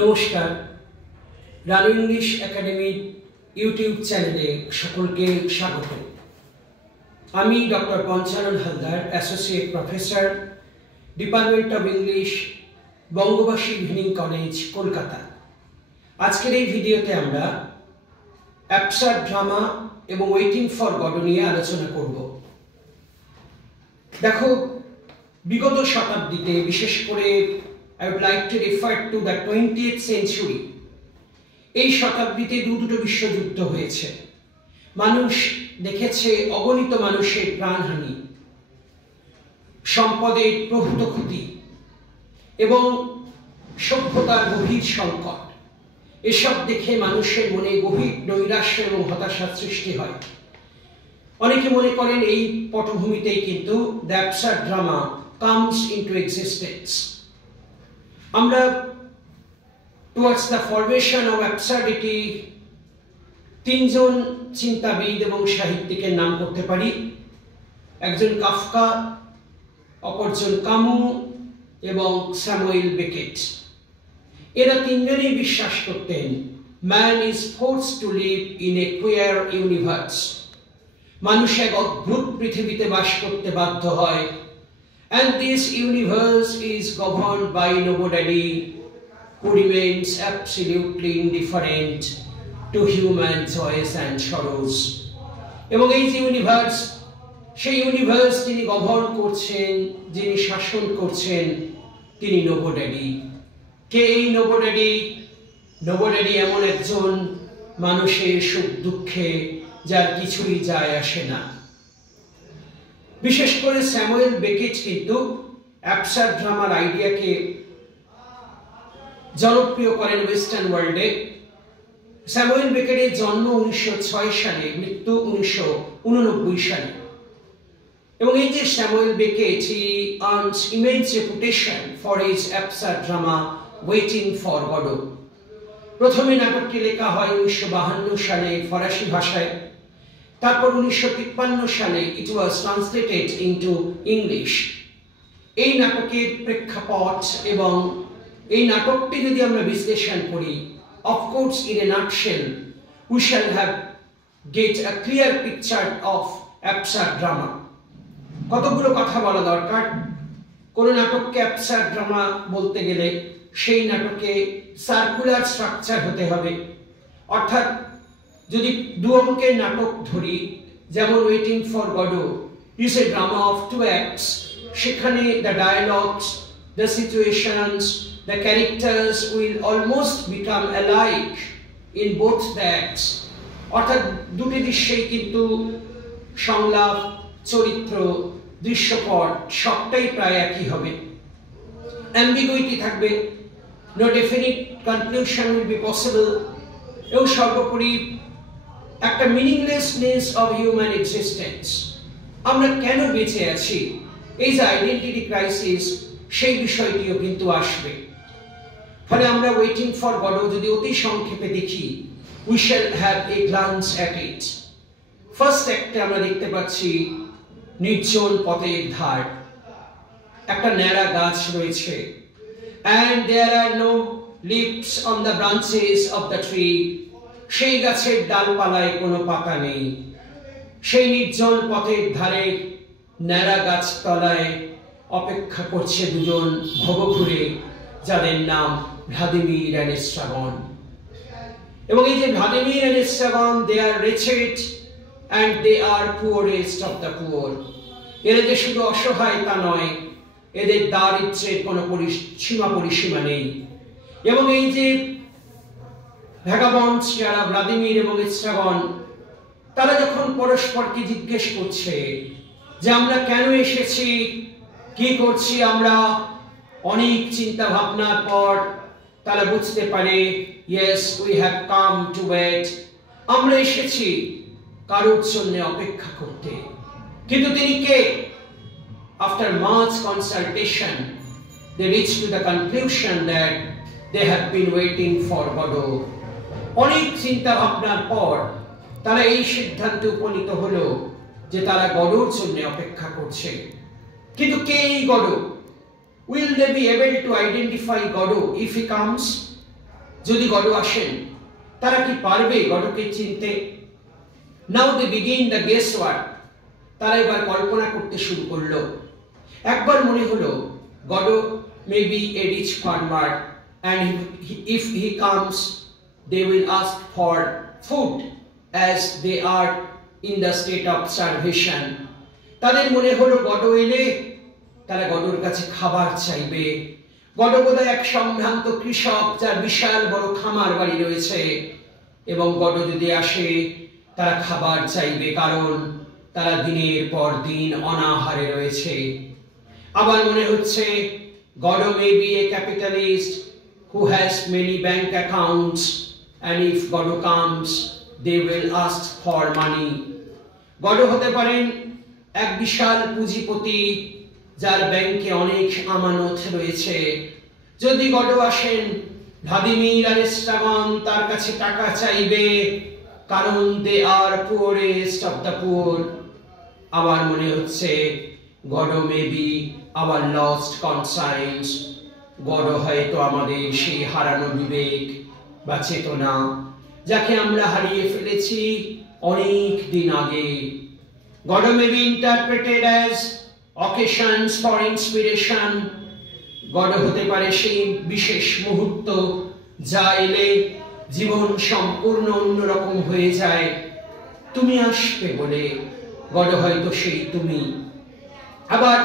নমস্কার, রানু ইংলিশ একাডেমির ইউটিউব চ্যানেলে সকলকে স্বাগত। আমি doctor Panchanan Haldar, associate professor, department of English, Bangabasi evening college, Kolkata. আজকের এই ভিডিওতে আমরা অ্যাবসার্ড ড্রামা এবং ওয়েটিং ফর গডো নিয়ে আলোচনা করব। দেখো, বিগত শতাব্দীতে, বিশেষ করে I would like to refer to the 20th century, এই শতাব্দীতে দুটো বিশ্বযুদ্ধ হয়েছে। মানুষ দেখেছে অগণিত মানুষের প্রাণহানি, সম্পদের প্রভূত ক্ষতি এবং সভ্যতার গভীর সংকট। এসব দেখে মানুষের মনে গভীর নৈরাশ্য এবং হতাশার সৃষ্টি হয়। অনেকে মনে করেন এই পটভূমিতেই কিন্তু the absurd drama comes into existence. আমরা towards the formation of absurdity তিনজন চিন্তাবিদ এবং সাহিত্যিকের নাম করতে পারি। একজন কাফকা, অপরজন কামু এবং স্যামুয়েল বেকেট। এরা তিনজনেই বিশ্বাস করতেন man is forced to live in a queer universe. মানুষ এক অদ্ভুত পৃথিবীতে বাস করতে বাধ্য হয়। And this universe is governed by nobody who remains absolutely indifferent to human joys and sorrows. এবং এই যে ইউনিভার্স, সেই ইউনিভার্স যিনি গভর্ন করছেন, যিনি শাসন করছেন, তিনি নোবডি। কে এই নোবডি? নোবডি এমন একজন মানুষের সুখ দুঃখে যার কিছুই যায় আসে না। বিশেষ করে স্যামুয়েল বেকেট কিন্তু অ্যাবসার্ড ড্রামার আইডিয়াকে জনপ্রিয় করেন ওয়েস্টার্ন ওয়ার্ল্ডে। স্যামুয়েল বেকেটের জন্ম 1906 সালে, মৃত্যু 1989 সালে। এবং এই যে Samuel Beckett, he earns immense reputation for his absurd drama Waiting for Godot. প্রথমে নাটকটি লেখা হয় 1952 সালে ফরাসি ভাষায়। তারপর 1953 সালে ইট ওয়াজ ট্রান্সলেটেড ইনটু ইংলিশ। এই নাটকের প্রেক্ষাপট এবং এই নাটকটি যদি আমরা বিশ্লেষণ করি, of course in a nutshell we shall have get a clear picture of absurd drama. কতগুলো কথা বলা দরকার। কোনো নাটককে অ্যাবসার্ড ড্রামা বলতে গেলে সেই নাটকে সার্কুলার স্ট্রাকচার হতে হবে। অর্থাৎ যদি দু অঙ্কের নাটক ধরি, যেমন waiting for Godot is a drama of two acts, সেখানে the dialogues, the situations, the characters will almost become alike in both the acts. অর্থাৎ দুটি দৃশ্যেই কিন্তু সংলাপ, চরিত্র, দৃশ্যপট সবটাই প্রায় একই হবে। অ্যাম্বিগুইটি থাকবে, no definite conclusion will be possible. এবং সর্বোপরি একটা মিনিংলেসনেস অফ হিউম্যান এক্সিস্টেন্স। আমরা কেন বেঁচে আছি, এই যে আইডেন্টিটি ক্রাইসিস, সেই বিষয়টিও কিন্তু আসবে। ফলে আমরা ওয়েটিং ফর গডো যদি অতি সংক্ষেপে দেখি, we shall have a glance at it. First অ্যাক্টে আমরা দেখতে পাচ্ছি নির্জন পথের ধার, একটা ন্যাড়া গাছ রয়েছে, and there are no leaves on the branches of the tree. সেই গাছের ডালপালায় কোনো পাতা নেই। সেই নির্জন পথের ধারে ন্যাড়া গাছতলায় অপেক্ষা করছে দুজন ভবঘুরে, যাদের নাম ভ্লাদিমির and এস্ট্রাগন। এবং এই যে Vladimir and এস্ট্রাগন, they are wretched and they are poorest of the poor. এরা যে শুধু অসহায় তা নয়, এদের দারিদ্র্যের কোনো সীমা পরিসীমা নেই। এবং এই যে ভ্যাগাবন্ডস, যারা ভ্লাদিমির এবং এস্ট্রাগন, তারা যখন পরস্পরকে জিজ্ঞেস করছে যে আমরা কেন এসেছি, কি করছি আমরা, অনেক চিন্তা ভাবনার পর তারা বুঝতে পারে, yes we have come to wait, আমরা এসেছি কারোর জন্য অপেক্ষা করতে। কিন্তু তিনি কে? After much consultation, they reached to the conclusion that they have been waiting for Godot. অনেক চিন্তা ভাবনার পর তারা এই সিদ্ধান্তে উপনীত হলো যে তারা গডোর জন্য অপেক্ষা করছে। কিন্তু কে এই Godot? Will they be able to identify Godot if he comes? যদি গড আসেন তারা কি পারবে গডকে চিনতে? Now they begin the guess work. তারা এবার কল্পনা করতে শুরু করলো। একবার মনে হলো God may be a rich farmer and if he comes they will ask for food as they are in the state of starvation. তাদের মনে হলো গড এলে তারা গডর কাছে খাবার চাইবে। গড বোধহয় এক সম্ভ্রান্ত কৃষক যার বিশাল বড় খামার বাড়ি রয়েছে, এবং গড যদি আসে তারা খাবার চাইবে, কারণ তারা দিনের পর দিন অনাহারে রয়েছে। আবার মনে হচ্ছে god may be A capitalist who has many bank accounts, and if God comes they will ask for money. God হতে পারেন এক বিশাল পুঁজিপতি যার ব্যাংকে অনেক আমানত রয়েছে। যদি গড আসেন ভ্লাদিমির আর স্ট্রাগন তার কাছে টাকা চাইবে, কারণ দে আর পুয়ারেস্ট অফ দ্য পুয়ার। আবার মনে হচ্ছে god may B hour lost conscience. God হয়তো আমাদের সেই হারানো বিবেক বা চেতনা, যাকে আমরা হারিয়ে ফেলেছি অনেক দিন আগে। God may B interpreted as occasions for inspiration. God হতে পারে সেই বিশেষ মুহূর্ত যা এলে জীবন সম্পূর্ণ অন্যরকম হয়ে যায়। তুমি আসবে বলে গড হয়তো সেই তুমি। আবার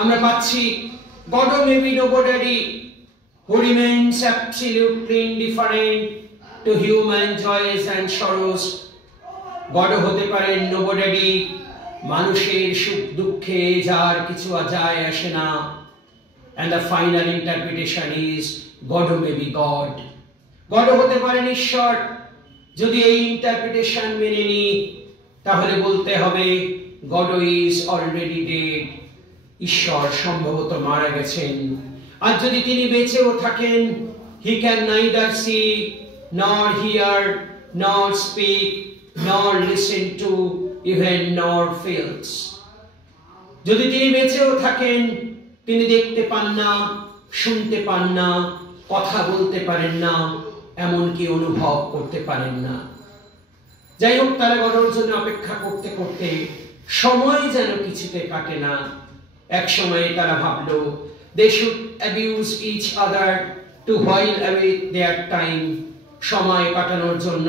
আমরা পাচ্ছি God may be nobody who remains absolutely indifferent to human joys and sorrows. God হতে পারেন nobody, মানুষের সুখ দুঃখে যার কিছু যায় আসে না। And the final interpretation is God may be God. God হতে পারেন ঈশ্বর। যদি এই ইন্টারপ্রিটেশন মেনে নিই তাহলে বলতে হবে God is already dead. ঈশ্বর সম্ভবত মারা গেছেন। আর যদি তিনি বেঁচেও থাকেন, he can neither see nor hear nor speak nor listen to even nor feels. যদি তিনি বেঁচেও থাকেন তিনি দেখতে পান না, শুনতে পান না, কথা বলতে পারেন না, এমনকি অনুভব করতে পারেন না। যাই হোক, তারা গডর জন্য অপেক্ষা করতে করতে সময় যেন কিছুতে কাটে না। এক সময়ে তারা ভাবলো they should abuse each other to while away their time. সময় কাটানোর জন্য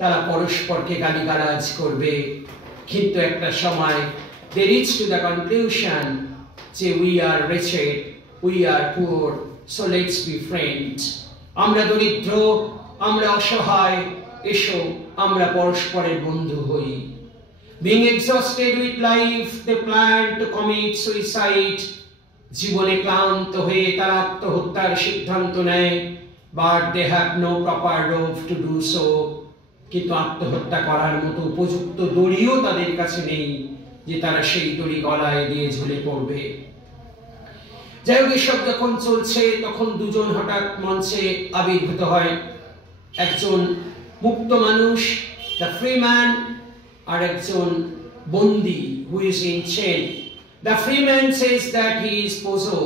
তারা পরস্পরকে গালিগালাজ করবে। কিন্তু একটা সময় they reach to the conclusion যে we are wretched, we are poor, so let's be friends. আমরা দরিদ্র, আমরা অসহায়, এসো আমরা পরস্পরের বন্ধু হই। Being exhausted with life, they plan to commit suicide. জীবনে ক্লান্ত হয়ে তারা আত্মহত্যার সিদ্ধান্ত নেয়, but they have no proper rope to do so. কিন্তু আত্মহত্যা করার মতো উপযুক্ত দড়িও তাদের কাছে নেই যে তারা সেই দড়ি গলায় দিয়ে ঝুলে পড়বে। যাই হোক, এসব যখন চলছে তখন দুজন হঠাৎ মঞ্চে আবির্ভূত হয়। একজন মুক্ত মানুষ, দ্য ফ্রি ম্যান, আর একজন বন্দী, who is in chain. The free man says that he is Pozo.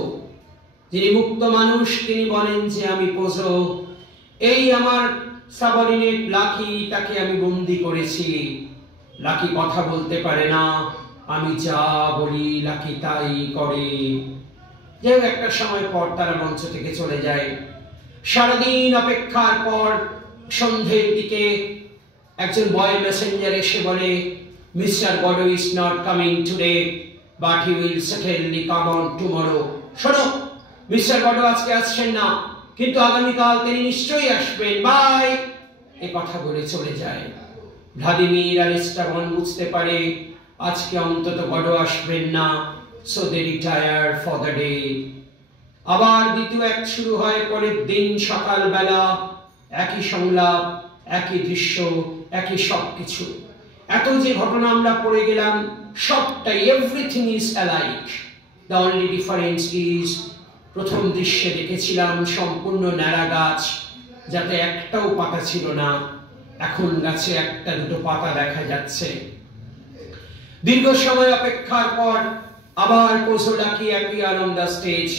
যিনি মুক্ত মানুষ তিনি বলেন যে আমি পোজো, এই আমার সাবঅর্ডিনেট লাকি, তাকে আমি বন্দী করেছি। লাকি কথা বলতে পারে না, আমি যা বলি লাকি তাই করে। যাই হোক, একটা সময় পর তারা মঞ্চ থেকে চলে যায়। সারাদিন অপেক্ষার পর সন্ধ্যের দিকে একজন বয় মেসেঞ্জার এসে বলে, mister Godot is not coming today, but he will certainly come on tomorrow. শোনো, মিস্টার গডো আজকে আসছেন না, কিন্তু আগামীকাল তিনি নিশ্চয়ই আসবেন, বাই। এ কথা বলে চলে যায়। ভ্লাদিমির আর স্ট্রাগন বুঝতে পারে আজকে অন্তত গডো আসবেন না, so they retire for the day. আবার দ্বিতীয় এক শুরু হয় পরের দিন সকালবেলা। একই সংলাপ, একই দৃশ্য, একই সবকিছু। এত যে ঘটনা আমরা পড়ে গেলাম সবটাই, everything is alike. The only difference is, প্রথম দৃশ্যে দেখেছিলাম সম্পূর্ণ ন্যাড়া গাছ, যাতে একটাও পাতা ছিল না। এখন গাছে একটা দুটো পাতা দেখা যাচ্ছে। দীর্ঘ সময় অপেক্ষার পর আবার Pozo Lucky appear on the stage.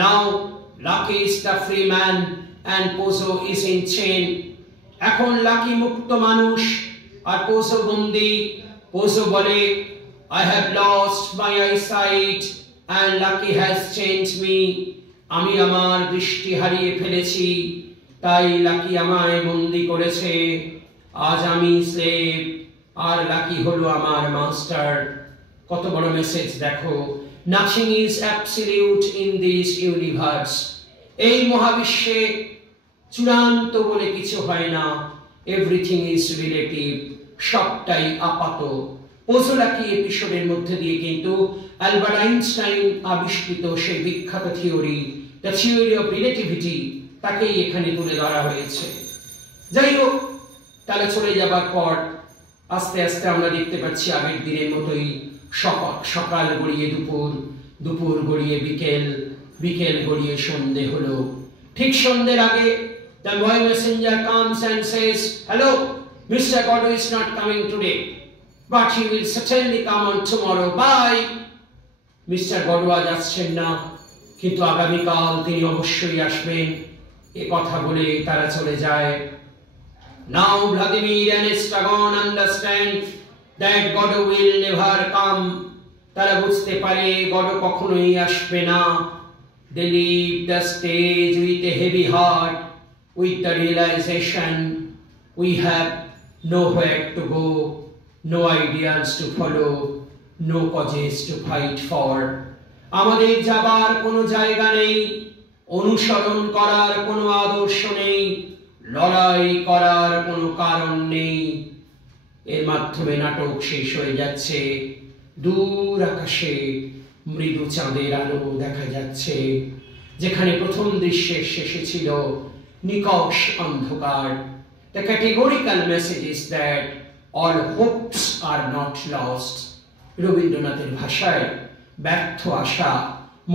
Now Lucky is the free man and Pozo is in chain. এখন লাকি মুক্ত মানুষ আর পোজো বন্দী। পোজো বলে, I have lost my eyesight and Lucky has changed me. আমি আমার দৃষ্টি হারিয়ে ফেলেছি, তাই লাকি আমায় বন্দী করেছে। আজ আমি স্লেভ আর লাকি হলো আমার মাস্টার। কত বড় মেসেজ দেখো। Nothing is absolute in this universe. এই মহাবিশ্বে চূড়ান্ত বলে কিছু হয় না। Everything is relative. সবটাই আপাত। পোজো লাকি এপিসোডের মধ্যে দিয়ে কিন্তু অ্যালবার্ট আইনস্টাইন আবিষ্কৃত সেই বিখ্যাত theory, the theory of relativity, তাকেই এখানে তুলে ধরা হয়েছে। যাই হোক, তাহলে চলে যাবার পর আস্তে আস্তে আমরা দেখতে পাচ্ছি আগের দিনের মতোই সকাল গড়িয়ে দুপুর, দুপুর গড়িয়ে বিকেল, বিকেল গড়িয়ে সন্ধে হলো। ঠিক সন্ধ্যের আগে the boy messenger comes and says, hello, Mr. Godwin is not coming today, but he will certainly come on tomorrow. Bye. Mr. Godwin যাচ্ছেন না, কিন্তু আগামীকাল তিনি অবশ্যই আসবেন, এ কথা বলে তারা চলে যায়। Now Vladimir and Estragon understand that God will never come. তারা বুঝতে পারে God কখনোই আসবে না। They leave the stage with a heavy heart, with the realization we have nowhere to go, no ideals to follow, no causes to fight for. আমাদের যাবার কোনো জায়গা নেই, অনুসরণ করার কোনো আদর্শ নেই, লড়াই করার কোনো কারণ নেই। এর মাধ্যমে নাটক শেষ হয়ে যাচ্ছে। দূর আকাশে মৃদু চাঁদের আলো দেখা যাচ্ছে, যেখানে প্রথম দৃশ্যের শেষে ছিল নিকষ অন্ধকার। The categorical message is that all hopes are not lost. রবীন্দ্রনাথের ভাষায় ব্যর্থ আশা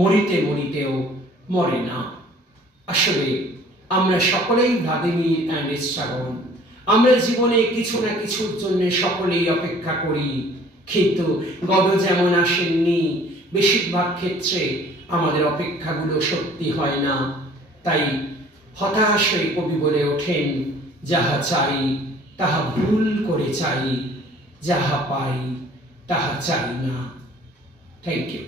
মরিতে মরিতেও মরে না। আসলে আমরা সকলেই ভ্লাদিমির অ্যান্ড এস্ট্রাগন। আমরা জীবনে কিছু না কিছুর জন্য সকলেই অপেক্ষা করি, কিন্তু গড যেমন আসেননি, বেশিরভাগ ক্ষেত্রে আমাদের অপেক্ষাগুলো সত্যি হয় না। তাই হতাশ হয়ে কবি বলে ওঠেন, যাহা চাই তাহা ভুল করে চাই, যাহা পাই তাহা চাই না। Thank you.